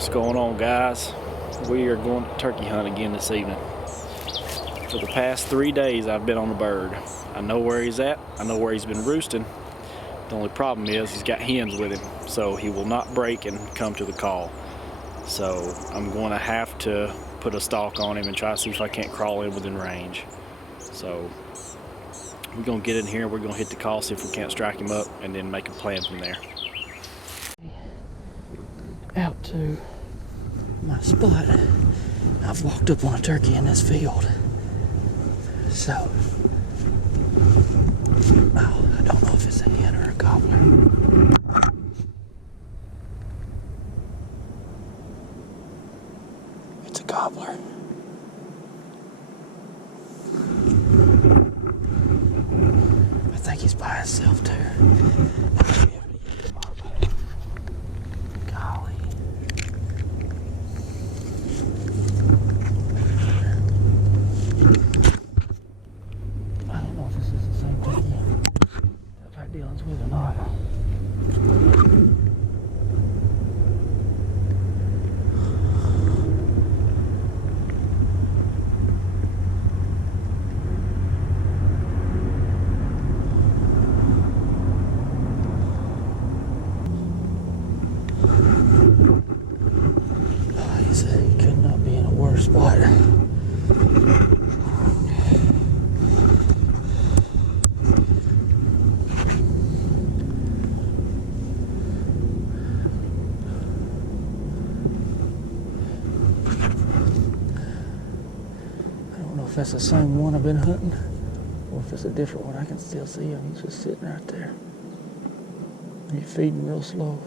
What's going on, guys? We are going to turkey hunt again this evening. For the past 3 days I've been on the bird. I know where he's at, I know where he's been roosting. The only problem is he's got hens with him, so he will not break and come to the call. So I'm going to have to put a stalk on him and try to see if I can't crawl in within range. So we're going to get in here, we're going to hit the call, see if we can't strike him up, and then make a plan from there. Out to my spot. I've walked up on a turkey in this field. So, I don't know if it's a hen or a gobbler. It's a gobbler. I think he's by himself too. Golly. I don't know if this is the same turkey that our dealings with or not. He could not be in a worse spot. I don't know if that's the same one I've been hunting or if it's a different one. I can still see him. He's just sitting right there. He's feeding real slow.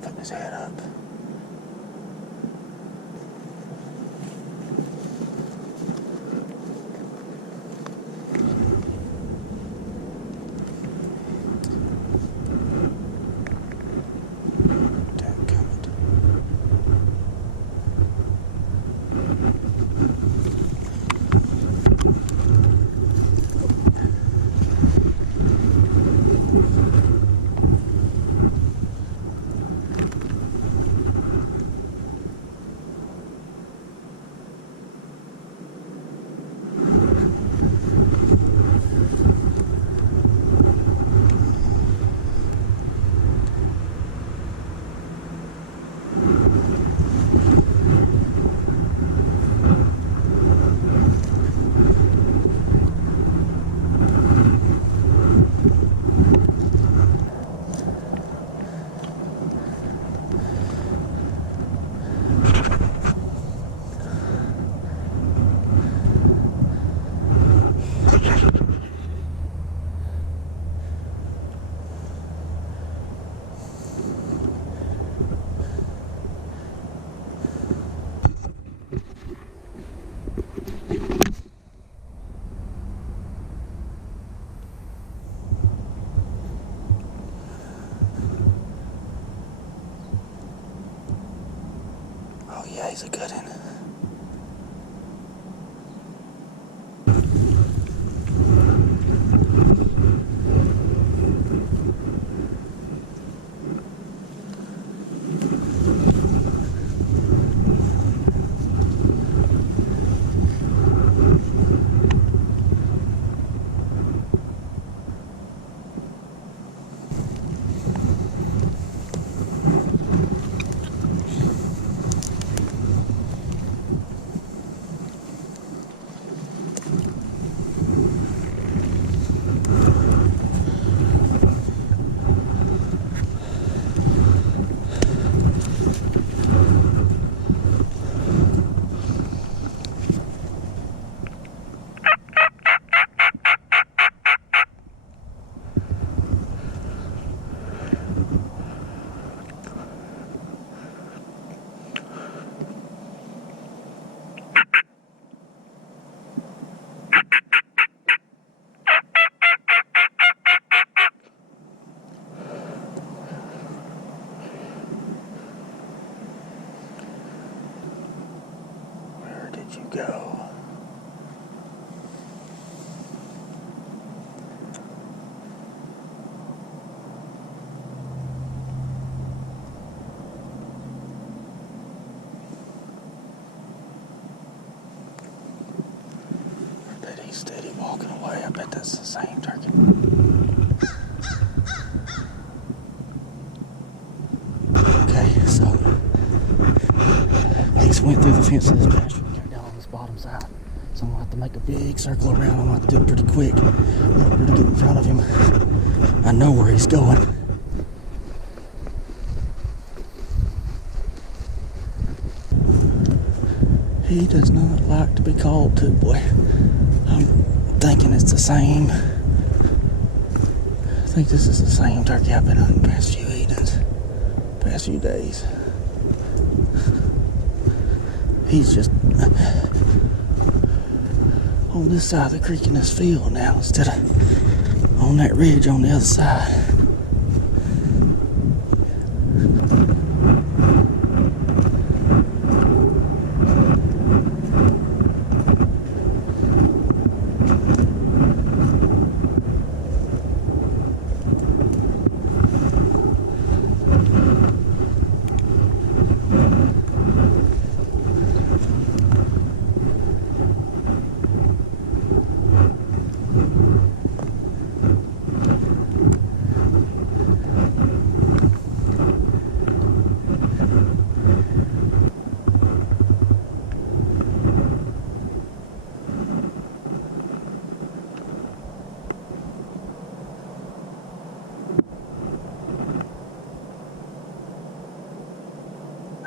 Putting his head up. Oh yeah, he's a good one. go? I bet he's steady walking away. I bet that's the same turkey. Okay, so he's went through the fence of this pasture and came down on this bottom side. So I'm gonna have to make a big circle around. I'm gonna have to do it pretty quick in order to get in front of him. I know where he's going. He does not like to be called to, boy. I'm thinking it's the same. I think this is the same turkey I've been hunting the past few evenings, past few days. He's just on this side of the creek in this field now instead of on that ridge on the other side.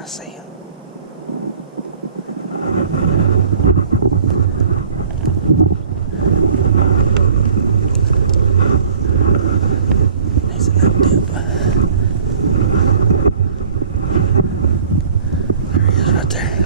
I see him. He's in that dip. There he is right there.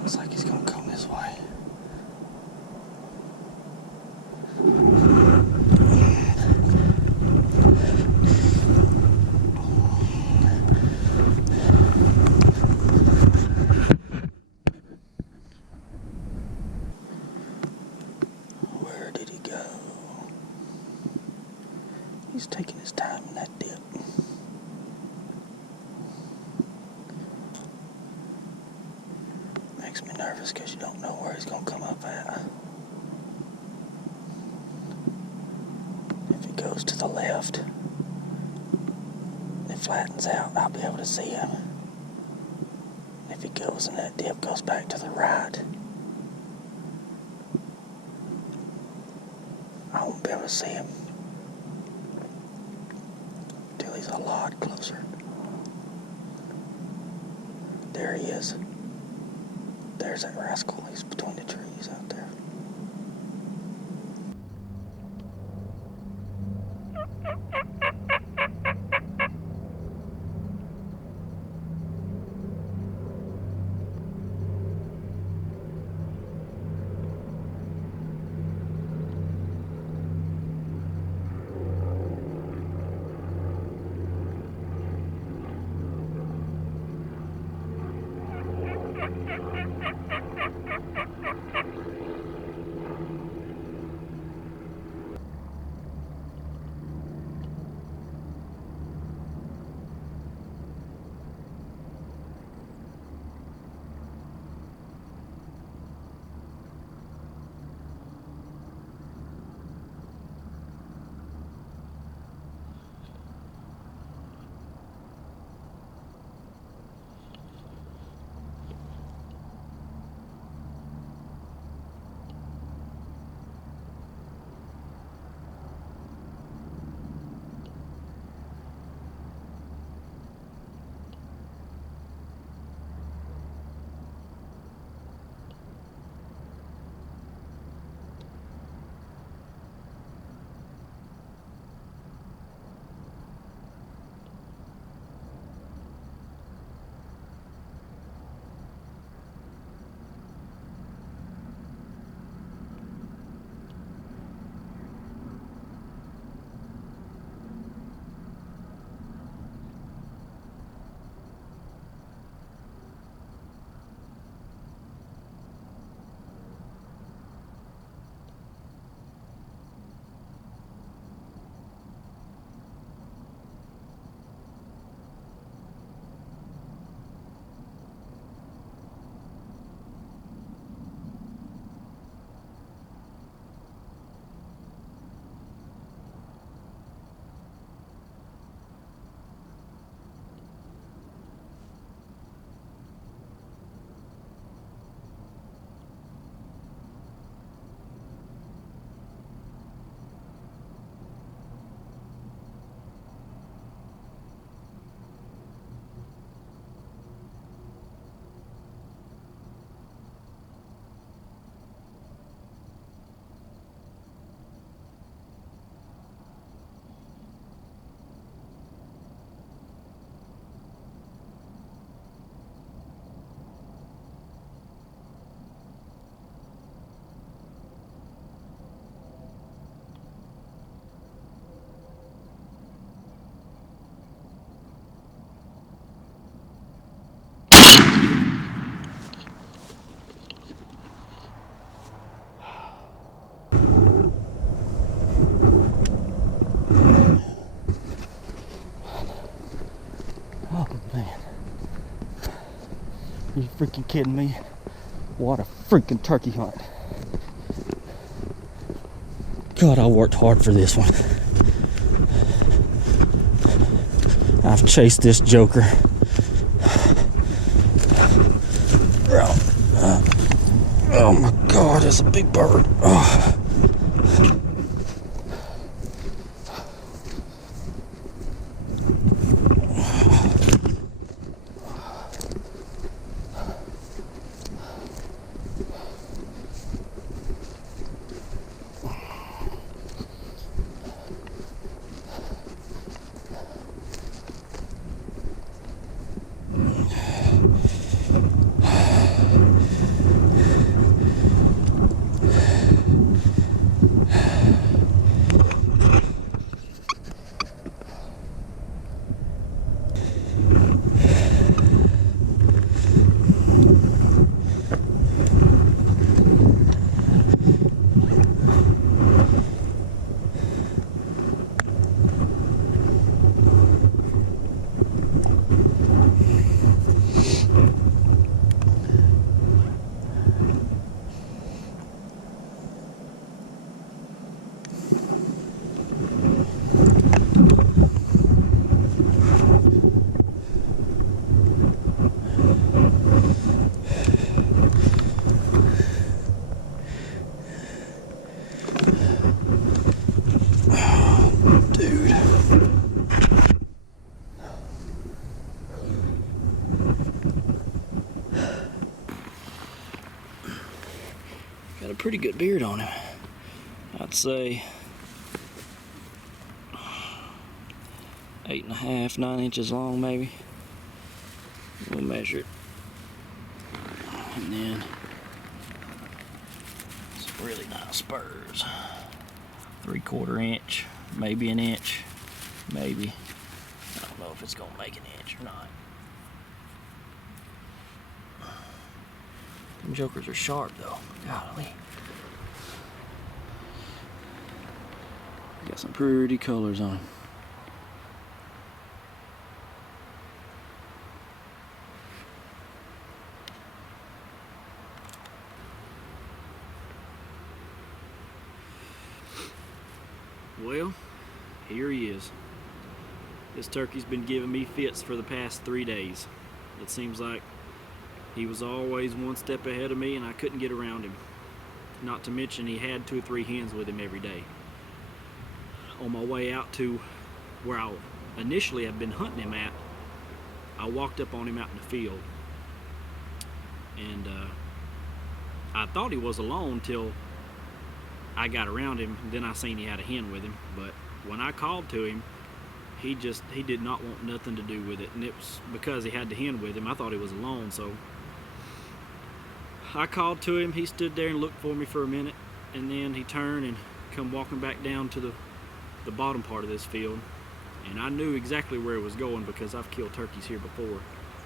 Looks like he's gonna come this way. Where did he go? He's taking his time in that dip. makes me nervous because you don't know where he's going to come up at. If he goes to the left, it flattens out, I'll be able to see him. If he goes and that dip goes back to the right, I won't be able to see him until he's a lot closer. There he is. There's that rascal. He's between the trees out there. You freaking kidding me? What a freaking turkey hunt. God, I worked hard for this one. I've chased this joker. Oh my God, it's a big bird. Oh. Got a pretty good beard on him. I'd say 8.5, 9 inches long maybe. We'll measure it. And then some really nice spurs. 3/4 inch, maybe an inch, maybe. I don't know if it's gonna make an inch or not. Them jokers are sharp though, golly. Got some pretty colors on them. Well, here he is. This turkey's been giving me fits for the past 3 days. It seems like he was always one step ahead of me and I couldn't get around him. Not to mention he had 2 or 3 hens with him every day. On my way out to where I initially had been hunting him at, I walked up on him out in the field. And I thought he was alone till I got around him, and then I seen he had a hen with him. But when I called to him, he did not want nothing to do with it, and it was because he had the hen with him. I thought he was alone, so I called to him. He stood there and looked for me for a minute, and then he turned and come walking back down to the bottom part of this field. And I knew exactly where it was going because I've killed turkeys here before,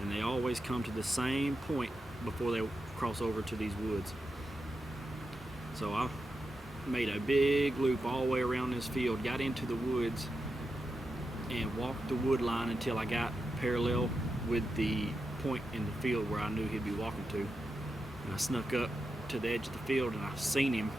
and they always come to the same point before they cross over to these woods. So I made a big loop all the way around this field, got into the woods, and walked the wood line until I got parallel with the point in the field where I knew he'd be walking to. And I snuck up to the edge of the field and I seen him.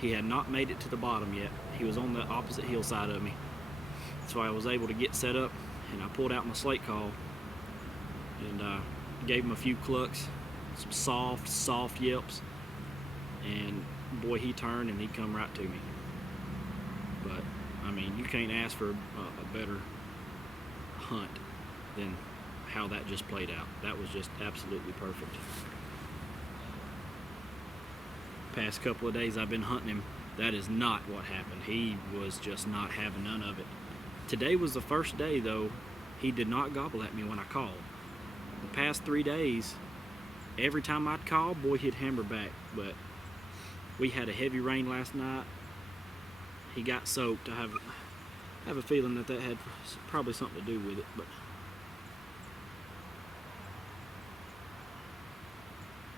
He had not made it to the bottom yet. He was on the opposite hillside of me. So I was able to get set up, and I pulled out my slate call and gave him a few clucks, some soft yelps, and boy, he turned and he come right to me. But I mean, you can't ask for a better hunt than how that just played out. That was just absolutely perfect. Past couple of days I've been hunting him, that is not what happened. He was just not having none of it. Today was the first day though he did not gobble at me when I called. The past 3 days, every time I'd call, boy, he'd hammer back. But we had a heavy rain last night. He got soaked. I have a feeling that had probably something to do with it. But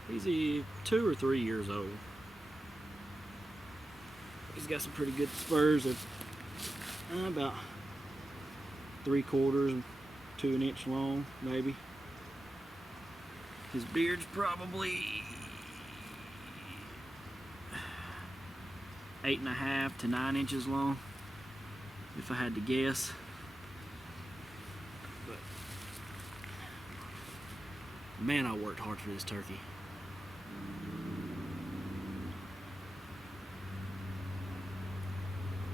he's 2 or 3 years old. He's got some pretty good spurs of about 3/4 to an inch long, maybe. His beard's probably 8.5 to 9 inches long, if I had to guess. But man, I worked hard for this turkey.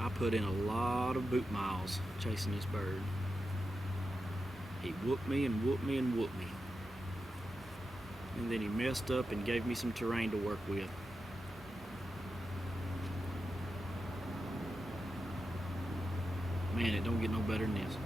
I put in a lot of boot miles chasing this bird. He whooped me and whooped me and whooped me. And then he messed up and gave me some terrain to work with. Man, it don't get no better than this.